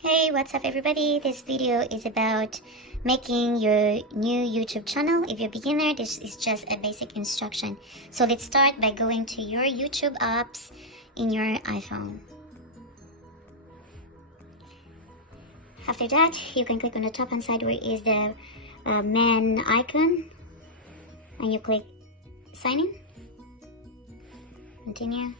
Hey, what's up everybody? This video is about making your new YouTube channel. If you're a beginner, this is just a basic instruction. So let's start by going to your YouTube apps in your iPhone. After that, you can click on the top hand side where is the man icon, and you click sign in, continue,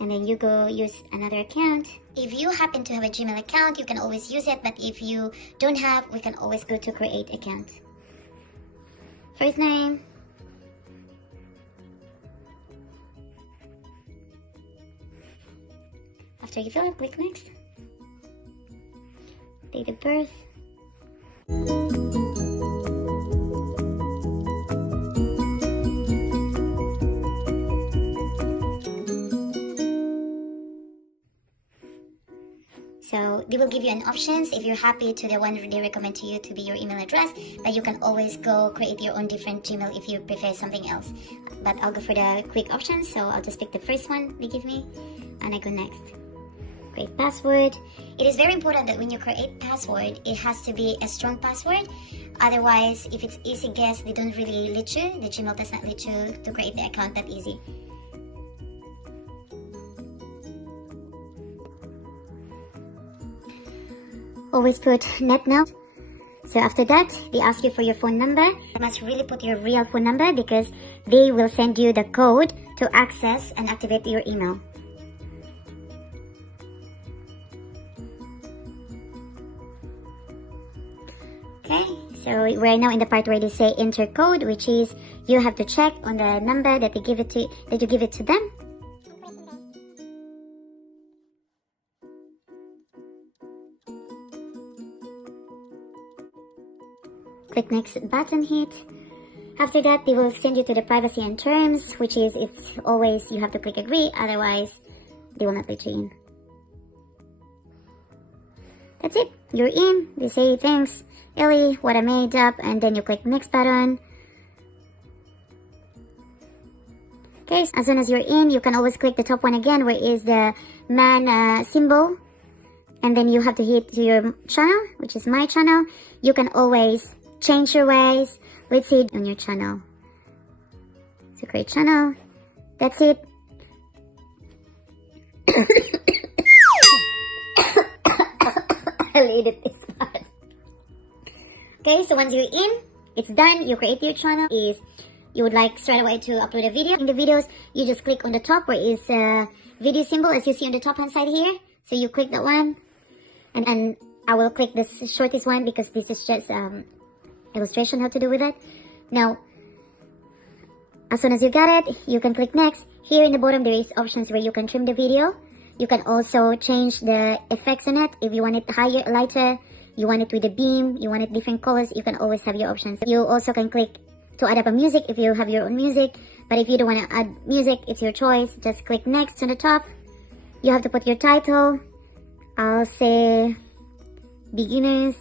and then you go use another account. If you happen to have a Gmail account, you can always use it, but if you don't have, we can always go to create account. First name, after you fill it, click next. Date of birth, so they will give you an options if you're happy to the one they recommend to you to be your email address, but you can always go create your own different Gmail if you prefer something else. But I'll go for the quick options, so I'll just pick the first one they give me and I go next. Create password. It is very important that when you create password, it has to be a strong password. Otherwise, if it's easy guess, they don't really let you. The Gmail does not let you to create the account that easy. Always put NetNow. So after that, they ask you for your phone number. You must really put your real phone number because they will send you the code to access and activate your email. Okay, so we're now in the part where they say enter code, which is you have to check on the number that they give it to, that you give it to them. Click next button, hit. After that, they will send you to the privacy and terms, which is it's always you have to click agree, otherwise they will not let you in. That's it, you're in. They say thanks Ellie, what I made up, and then you click next button. Okay, as soon as you're in, you can always click the top one again where is the man symbol, and then you have to hit to your channel, which is my channel. You can always change your ways. Let's see on your channel. So create channel. That's it. I'll edit this part. Okay, so once you're in, it's done. You create your channel. Is you would like straight away to upload a video. In the videos, you just click on the top where is video symbol as you see on the top hand side here. So you click that one, and I will click this shortest one because this is just illustration how to do with it. Now, as soon as you got it, you can click next. Here in the bottom, there is options where you can trim the video. You can also change the effects on it. If you want it higher, lighter, you want it with a beam, you want it different colors, you can always have your options. You also can click to add up a music if you have your own music. But if you don't want to add music, it's your choice. Just click next on the top. You have to put your title. I'll say beginners.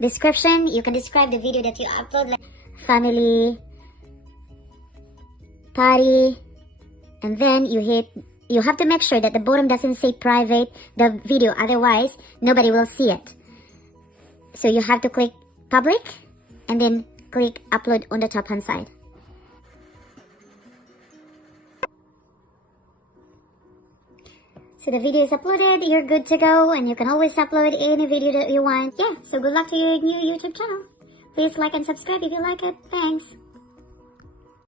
Description, you can describe the video that you upload, like family, party, and then you have to make sure that the bottom doesn't say private, the video, otherwise nobody will see it. So you have to click public and then click upload on the top hand side. So the video is uploaded, you're good to go, and you can always upload any video that you want. Yeah, so good luck to your new YouTube channel. Please like and subscribe if you like it. Thanks.